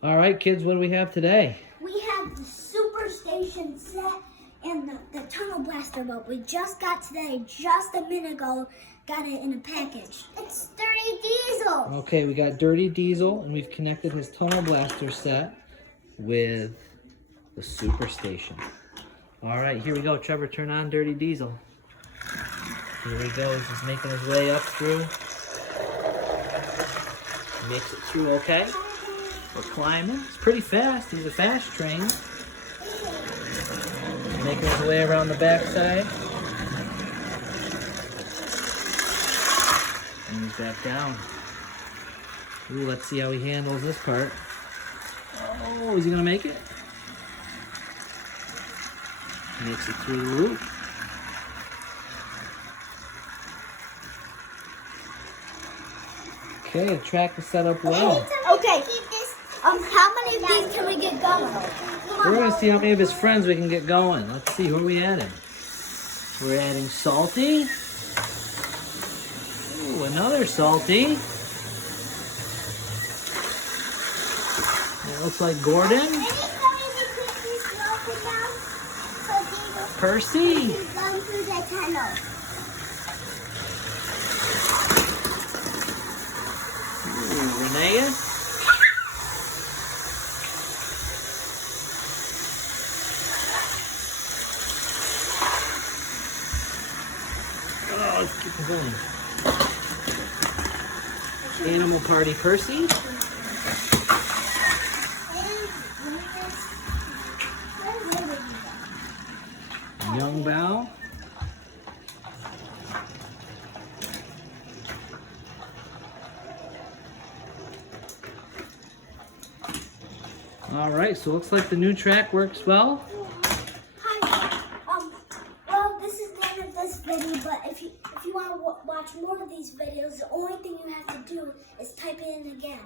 All right, kids, what do we have today? We have the Superstation set and the Tunnel Blaster boat. We just got today, just a minute ago, got it in a package. It's Dirty Diesel. Okay, we got Dirty Diesel, and we've connected his Tunnel Blaster set with the Superstation. All right, here we go. Trevor, turn on Dirty Diesel. Here we go. He's just making his way up through. Makes it through okay. We're climbing. It's pretty fast. He's a fast train. Making his way around the backside. And he's back down. Ooh, let's see how he handles this part. Oh, is he gonna make it? Makes it through the loop. Okay, the track is set up well. Okay. How many of these can we get going? We're gonna see how many of his friends we can get going. Let's see, who are we adding? We're adding Salty. Ooh, another Salty. It looks like Gordon. Percy. Ooh, Renee. Oh, let's keep going. Animal Party Percy. Young Bao. All right, so looks like the new track works well. Hi. Well, this is the end of this video, but if you want to watch more of these videos, the only thing you have to do is type it in again.